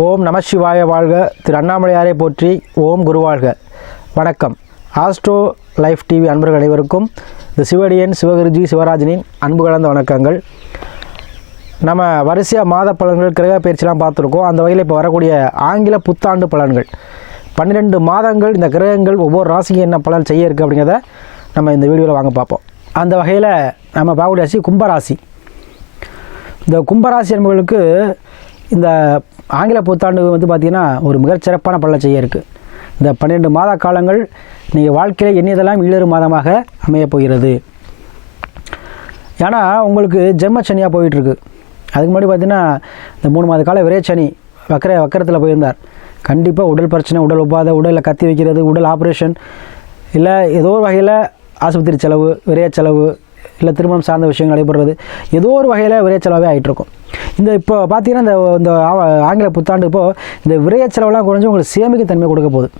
ஓம் நம சிவாய வாழ்க. திரு அண்ணாமலையாரை போற்றி ஓம் குருவாழ்க வணக்கம். ஆஸ்ட்ரோ லைஃப் டிவி அன்பர்கள் அனைவருக்கும் இந்த சிவடியன் சிவகுருஜி சிவராஜனின் அன்பு கலந்த வணக்கங்கள். நம்ம வரிசையாக மாத பலன்கள் கிரக பயிற்சிலாம் பார்த்துருக்கோம். அந்த வகையில் இப்போ வரக்கூடிய ஆங்கில புத்தாண்டு பலன்கள். பன்னிரெண்டு மாதங்கள் இந்த கிரகங்கள் ஒவ்வொரு ராசிக்கு என்ன பலன் செய்ய இருக்குது அப்படிங்கிறத நம்ம இந்த வீடியோவில் வாங்க பார்ப்போம். அந்த வகையில் நம்ம பார்க்கக்கூடிய ராசி கும்பராசி. இந்த கும்பராசி என்பவர்களுக்கு இந்த ஆங்கில புத்தாண்டு வந்து பார்த்திங்கன்னா ஒரு மிகச்சிறப்பான பள்ளச்செய்ய செய்ய இருக்குது இந்த பன்னிரெண்டு மாத காலங்கள் நீங்கள் வாழ்க்கையில் எண்ணியதெல்லாம் இல்லொரு மாதமாக அமையப் போகிறது. ஏன்னா உங்களுக்கு ஜென்ம சனியாக போயிட்டுருக்கு. அதுக்கு முன்னாடி பார்த்தீங்கன்னா இந்த மூணு மாத கால விரைச்சனி வக்கர வக்கரத்தில் போயிருந்தார். கண்டிப்பாக உடல் பிரச்சனை உடல் உபாதை உடலில் கத்தி வைக்கிறது உடல் ஆப்ரேஷன் இல்லை ஏதோ ஒரு வகையில் ஆஸ்பத்திரி செலவு விரைய செலவு இல்லை திருமணம் சார்ந்த விஷயங்கள் நடைபெறுறது. ஏதோ ஒரு வகையில் விரைய ஆகிட்டுருக்கும் இந்த இப்போ பார்த்தீங்கன்னா இந்த இந்த ஆங்கில புத்தாண்டு இப்போது இந்த விரைய செலவெல்லாம் குறைஞ்சு உங்களுக்கு சேமிக்க தன்மை கொடுக்க போகுது.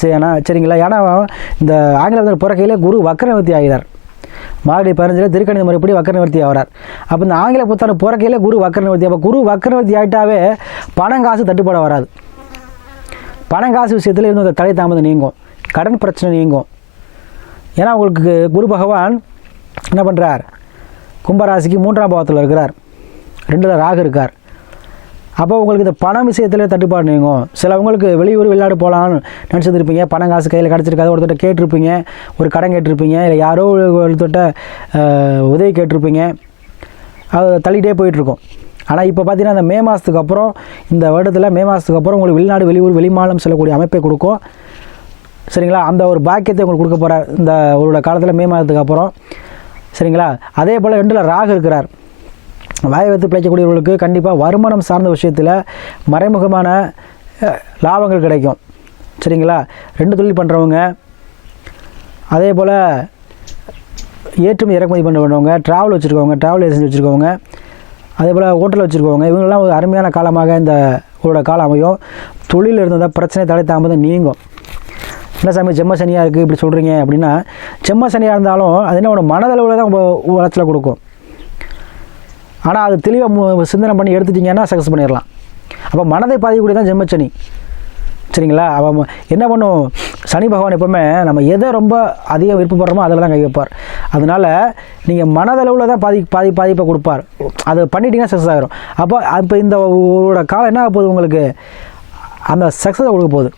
சரி சரிங்களா? ஏன்னா இந்த ஆங்கிலத்தில் பிறக்கையிலே குரு வக்கர நிவர்த்தி ஆகிறார். மார்கழி பதினஞ்சில் திருக்கணித முறைப்படி வக்கர நிவர்த்தி ஆகிறார் அப்போ இந்த ஆங்கில புத்தாண்டு பிறக்கையில் குரு வக்கர நிவர்த்தி அப்போ குரு வக்கர நிவர்த்தி ஆகிட்டாவே பணம் காசு தட்டுப்பாடு வராது. பணம் காசு விஷயத்தில் இருந்து அந்த தடை தாமதம் நீங்கும். கடன் பிரச்சனை நீங்கும். ஏன்னா உங்களுக்கு குரு பகவான் என்ன பண்ணுறார் கும்பராசிக்கு மூன்றாம் பாவத்தில் இருக்கிறார். ரெண்டில் ராகு இருக்கார். அப்போ உங்களுக்கு இந்த பணம் விஷயத்தில் தட்டுப்பாடு நீங்கும். சிலவங்களுக்கு வெளியூர் வெளிநாடு போகலான்னு நினச்சிருப்பீங்க பணம் காசு கையில் கிடச்சிருக்காது. ஒருத்தட்ட கேட்டிருப்பீங்க. ஒரு கடன் கேட்டிருப்பீங்க. இல்லை யாரோ ஒரு- ஒருத்தட்ட உதவி கேட்டிருப்பீங்க. அது தள்ளிகிட்டே போயிட்டுருக்கும். ஆனால் இப்போ பார்த்தீங்கன்னா இந்த மே மாதத்துக்கு அப்புறம் இந்த வருடத்தில் மே மாதத்துக்கு அப்புறம் உங்களுக்கு வெளிநாடு வெளியூர் வெளிமாநிலம் செல்லக்கூடிய அமைப்பை கொடுக்கும். சரிங்களா? அந்த ஒரு பாக்கியத்தை உங்களுக்கு கொடுக்க போகிறார் இந்த ஒரு காலத்தில் மே மாதத்துக்கு அப்புறம். சரிங்களா? அதே போல் ரெண்டில் ராகு இருக்கிறார். வாய் வைத்து பிழைக்கக்கூடியவர்களுக்கு கண்டிப்பாக வருமானம் சார்ந்த விஷயத்தில் மறைமுகமான லாபங்கள் கிடைக்கும். சரிங்களா? ரெண்டு தொழில் பண்ணுறவங்க அதே போல் ஏற்றுமதி இறக்குமதி பண்ணுறவங்க ட்ராவல் வச்சுருக்கவங்க ட்ராவல் ஏஜென்சி வச்சுருக்கவங்க அதே போல் ஹோட்டல் வச்சுருக்கவங்க இவங்கெல்லாம் ஒரு அருமையான காலமாக இந்த உங்களோட காலம் அமையும். தொழில் இருந்தால் பிரச்சனை தடை தாமதம் நீங்கும். என்ன சாமி செம்ம சனியாக இருக்குது இப்படி சொல்கிறீங்க அப்படின்னா செம்ம சனியாக இருந்தாலும் அது என்ன ஒரு மனதளவில் தான் உங்கள் உளைச்சலை கொடுக்கும். ஆனால் அது தெளிவாக சிந்தனை பண்ணி எடுத்துட்டிங்கன்னா சக்ஸஸ் பண்ணிடலாம். அப்போ மனதை பாதிக்கக்கூடிய தான் ஜெம்மச்சனி சரிங்களா? அவன் என்ன பண்ணும்? சனி பகவான் எப்போவுமே நம்ம எதை ரொம்ப அதிகம் விருப்பப்படுறோமோ அதில் தான் கை வைப்பார். அதனால் நீங்கள் மனதளவில் தான் பாதி பாதி பாதிப்பை கொடுப்பார். அதை பண்ணிட்டீங்கன்னா சக்ஸஸ் ஆகிரும் அப்போ அப்போ இந்த ஒரு காலம் என்ன ஆக போகுது உங்களுக்கு? அந்த சக்ஸஸ் கொடுக்க போகுது.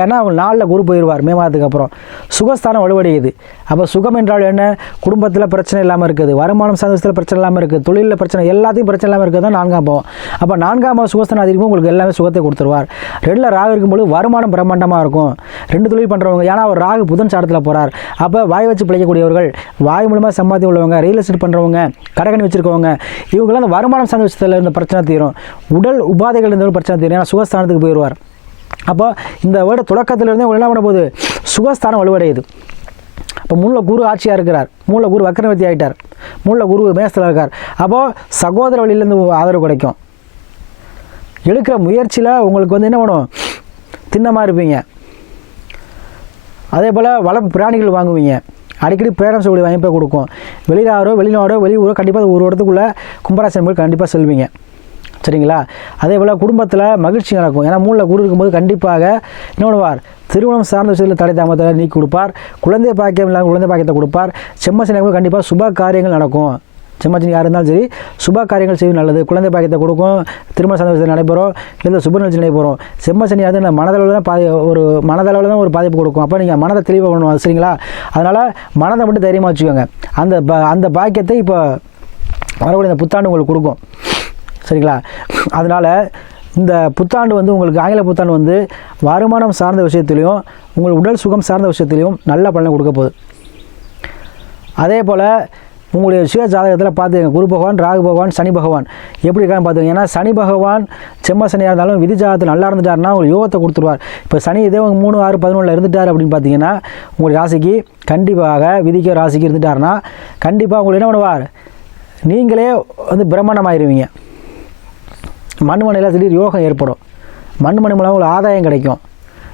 ஏன்னா அவங்க நாளில் குரு போயிடுவார் மே மாதத்துக்கு அப்புறம். சுகஸ்தானம் வலுவடையுது. அப்போ சுகம் என்றால் என்ன? குடும்பத்தில் பிரச்சனை இல்லாமல் இருக்குது. வருமானம் சார்ந்த விஷயத்தில் பிரச்சனை இல்லாமல் இருக்குது. தொழிலில் பிரச்சனை எல்லாத்தையும் பிரச்சனை இல்லாமல் இருக்குது தான் நான்காம் பாவம். அப்போ நான்காம் பாவம் சுகஸ்தானம் அதிகமாக உங்களுக்கு எல்லாமே சுகத்தை கொடுத்துருவார். ரெண்டில் ராகு இருக்கும்போது வருமானம் பிரம்மாண்டமாக இருக்கும். ரெண்டு தொழில் பண்ணுறவங்க ஏன்னா அவர் ராகு புதன் சாரத்தில் போகிறார் அப்போ வாய் வச்சு பிழைக்கக்கூடியவர்கள் வாய் மூலமாக சம்பாதி உள்ளவங்க ரியல் எஸ்டேட் பண்ணுறவங்க கடைக்கணி வச்சுருக்கவங்க இவங்களாம் அந்த வருமானம் சார்ந்த விஷயத்தில் இருந்த பிரச்சனை தீரும். உடல் உபாதைகள் இருந்த பிரச்சனை தீரும். ஏன்னா சுகஸ்தானத்துக்கு போயிடுவார் அப்போ இந்த வேர்டு தொடக்கத்திலிருந்தே என்ன பண்ண போகுது சுகஸ்தானம் வலுவடையுது. அப்போ மூல குரு ஆட்சியாக இருக்கிறார். மூல குரு வக்கரவர்த்தி ஆகிட்டார் மூல குரு மேசத்தில் இருக்கார். அப்போது சகோதர வழியிலேருந்து ஆதரவு கிடைக்கும். எடுக்கிற முயற்சியில் உங்களுக்கு வந்து என்ன பண்ணும்? திண்ணமாக இருப்பீங்க. அதே போல் வளம் பிராணிகள் வாங்குவீங்க. அடிக்கடி பேரன்ஸ் செய்யக்கூடிய வாய்ப்பை கொடுக்கும். வெளிநாடோ வெளிநாடோ வெளியூரோ கண்டிப்பாக ஒரு இடத்துக்குள்ளே கும்பராசன் கண்டிப்பாக செல்வீங்க. சரிங்களா? அதே போல் குடும்பத்தில் மகிழ்ச்சி நடக்கும். ஏன்னா மூணில் குரு இருக்கும்போது கண்டிப்பாக என்ன பண்ணுவார்? திருமணம் சார்ந்த விஷயத்தில் தடை தாமதத்தை நீக்கி கொடுப்பார். குழந்தை பாக்கியம் இல்லாமல் குழந்தை பாக்கியத்தை கொடுப்பார். செம்மசனி கண்டிப்பாக சுப காரியங்கள் நடக்கும். செம்மச்சனி யார் இருந்தாலும் சரி சுப காரியங்கள் செய்வது நல்லது. குழந்தை பாக்கியத்தை கொடுக்கும். திருமண சார்ந்த விஷயத்தில் நடைபெறும். இல்லை சுப நிகழ்ச்சி நடைபெறும். செம்மசனி அது இந்த மனதளவில் தான் பாதி ஒரு மனதளவில் தான் ஒரு பாதிப்பு கொடுக்கும். அப்போ நீங்கள் மனதை தெளிவாக பண்ணணும் சரிங்களா? அதனால் மனதை மட்டும் தைரியமாக வச்சுக்கோங்க. அந்த ப- அந்த பாக்கியத்தை இப்போ வரக்கூடிய இந்த புத்தாண்டு உங்களுக்கு கொடுக்கும். சரிங்களா? அதனால் இந்த புத்தாண்டு வந்து உங்களுக்கு ஆங்கில புத்தாண்டு வந்து வருமானம் சார்ந்த விஷயத்துலையும் உங்கள் உடல் சுகம் சார்ந்த விஷயத்துலையும் நல்ல பலனை கொடுக்க போகுது. அதே போல் உங்களுடைய சுய ஜாதகத்தில் பார்த்துங்க குரு பகவான் ராகு பகவான் சனி பகவான். எப்படி இருக்கான்னு பார்த்துங்க ஏன்னா சனி பகவான் செம்ம சனியாக இருந்தாலும் விதி ஜாதகத்தில் நல்லா இருந்துட்டாருன்னா உங்களுக்கு யோகத்தை கொடுத்துருவார். இப்போ சனி இதே உங்கள் மூணு ஆறு பதினொன்றில் இருந்துட்டார் அப்படின்னு பார்த்தீங்கன்னா உங்களுடைய ராசிக்கு கண்டிப்பாக விதிக்க ராசிக்கு இருந்துட்டாருன்னா கண்டிப்பாக உங்களுக்கு என்ன பண்ணுவார்? நீங்களே வந்து பிரம்மாண்டமாயிருவீங்க. மண் மனையில் திடீர் யோகம் ஏற்படும். மண் மனை மூலம் உங்களுக்கு ஆதாயம் கிடைக்கும்.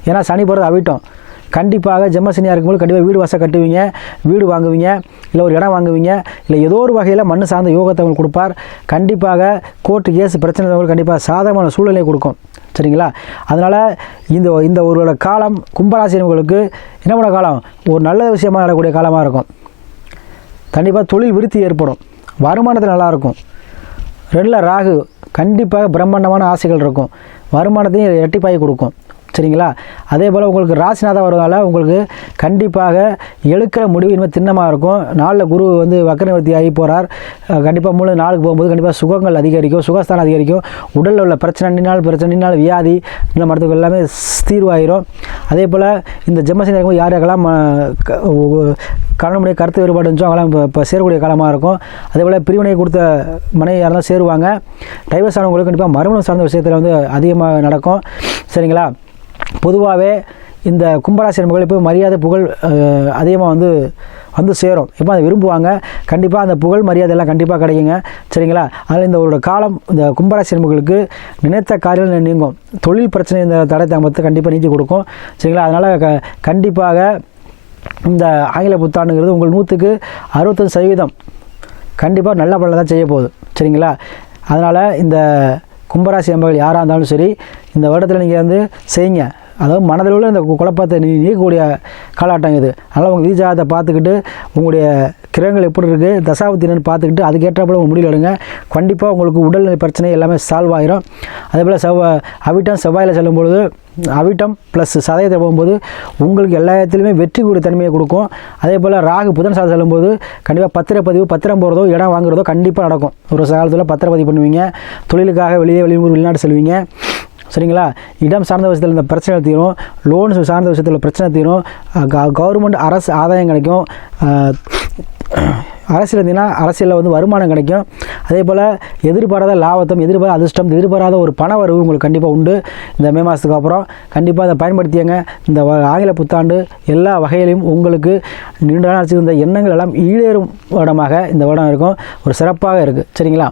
ஏன்னா சனி போகிறது அவிட்டோம். கண்டிப்பாக ஜெம்மசனியாக இருக்கும்போது கண்டிப்பாக வீடு வாசல் கட்டுவீங்க வீடு வாங்குவீங்க இல்லை ஒரு இடம் வாங்குவீங்க இல்லை ஏதோ ஒரு வகையில் மண் சார்ந்த யோகத்தை உங்களுக்கு கொடுப்பார். கண்டிப்பாக கோர்ட்டு கேஸ் பிரச்சனை உங்களுக்கு கண்டிப்பாக சாதகமான சூழ்நிலை கொடுக்கும். சரிங்களா? அதனால் இந்த இந்த ஒரு காலம் கும்பராசினவங்களுக்கு என்ன பண்ண காலம்? ஒரு நல்ல விஷயமா நடக்கக்கூடிய காலமாக இருக்கும். கண்டிப்பாக தொழில் விருத்தி ஏற்படும். வருமானத்தில் நல்லாயிருக்கும் ரெண்டில் ராகு கண்டிப்பாக பிரம்மாண்டமான ஆசைகள் இருக்கும். வருமானத்தையும் இரட்டிப்பாகி கொடுக்கும். சரிங்களா? அதே போல் உங்களுக்கு ராசிநாதம் வருவதால் உங்களுக்கு கண்டிப்பாக எழுக்கிற முடிவு இனிமேல் திண்ணமாக இருக்கும். நாளில் குரு வந்து வக்கரவர்த்தி ஆகி போகிறார் கண்டிப்பாக மூணு நாளுக்கு போகும்போது கண்டிப்பாக சுகங்கள் அதிகரிக்கும் சுகஸ்தானம் அதிகரிக்கும். உடலில் உள்ள பிரச்சனை பிரச்சனைனால் பிரச்சனை வியாதி இல்லை மருத்துவம் எல்லாமே தீர்வாயிரும். அதே போல் இந்த ஜெம்மசி இருக்கும்போது யார் யாரெல்லாம் கணவனுடைய கருத்து வேறுபாடு இருந்துச்சோ அவங்களாம் இப்போ இப்போ சேரக்கூடிய காலமாக இருக்கும். அதே போல் பிரிவினை கொடுத்த மனைவி யாரெல்லாம் சேருவாங்க டைவர்ஸ் ஆனவங்களுக்கு கண்டிப்பாக மறுமணம் சார்ந்த விஷயத்தில் வந்து அதிகமாக நடக்கும். சரிங்களா? பொதுவாகவே இந்த கும்பராசி நண்பர்கள் இப்போ மரியாதை புகழ் அதிகமாக வந்து வந்து சேரும். இப்போ அதை விரும்புவாங்க? கண்டிப்பாக அந்த புகழ் மரியாதை எல்லாம் கண்டிப்பாக கிடைக்குங்க. சரிங்களா? அதில் இந்த ஒரு காலம் இந்த கும்பராசி நண்பர்களுக்கு நினைத்த காரியம் நீங்கும். தொழில் பிரச்சனை இந்த தடை தாமத்தை கண்டிப்பாக நீக்கி கொடுக்கும். சரிங்களா? அதனால் க கண்டிப்பாக இந்த ஆங்கில புத்தாண்டுங்கிறது உங்கள் நூற்றுக்கு அறுபத்தஞ்சு சதவீதம். கண்டிப்பாக நல்ல பலன் தான் செய்ய போகுது சரிங்களா? அதனால் இந்த கும்பராசி நண்பர்கள் யாராக இருந்தாலும் சரி இந்த வருடத்தில் நீங்கள் வந்து செய்யுங்க. அதாவது மனதில் உள்ள இந்த குழப்பத்தை நீ நீக்கக்கூடிய காலாட்டம் இது. அதனால் உங்கள் வீஜாதத்தை பார்த்துக்கிட்டு உங்களுடைய கிரகங்கள் எப்படி இருக்குது தசாபத்தினு பார்த்துக்கிட்டு அதுக்கேற்றப்போல உங்கள் முடிவு எடுங்க. கண்டிப்பாக உங்களுக்கு உடல்நிலை பிரச்சனை எல்லாமே சால்வ் ஆயிரும். அதே போல் செவ்வாய் அவிட்டம் செவ்வாயில் செல்லும்பொழுது அவிட்டம் ப்ளஸ் சதயத்தை போகும்போது உங்களுக்கு எல்லா இடத்துலையுமே வெற்றி கூடிய தன்மையை கொடுக்கும். அதே போல் ராகு புதன் சாதம் செல்லும்போது கண்டிப்பாக பத்திரப்பதிவு பத்திரம் போகிறதோ இடம் வாங்குறதோ கண்டிப்பாக நடக்கும். ஒரு காலத்தில் பத்திரப்பதிவு பண்ணுவீங்க. தொழிலுக்காக வெளியே வெளியூர் வெளிநாடு செல்வீங்க. சரிங்களா? இடம் சார்ந்த விஷயத்தில் இந்த பிரச்சனை தீரும். லோன்ஸ் சார்ந்த விஷயத்தில் பிரச்சனை தீரும். கவர்மெண்ட் அரசு ஆதாயம் கிடைக்கும். அரசியல் இருந்தீங்கன்னா அரசியலில் வந்து வருமானம் கிடைக்கும். அதே போல் எதிர்பாராத லாபத்தம் எதிர்பாராத அதிர்ஷ்டம் எதிர்பாராத ஒரு பண வரவு உங்களுக்கு கண்டிப்பாக உண்டு. இந்த மே மாதத்துக்கு அப்புறம். கண்டிப்பாக அதை பயன்படுத்தியங்க இந்த ஆங்கில புத்தாண்டு எல்லா வகையிலையும் உங்களுக்கு நீண்ட நாள் வச்சிருந்த எண்ணங்கள் எல்லாம் ஈடேறும் வருடமாக இந்த வருடம் இருக்கும். ஒரு சிறப்பாக இருக்குது சரிங்களா?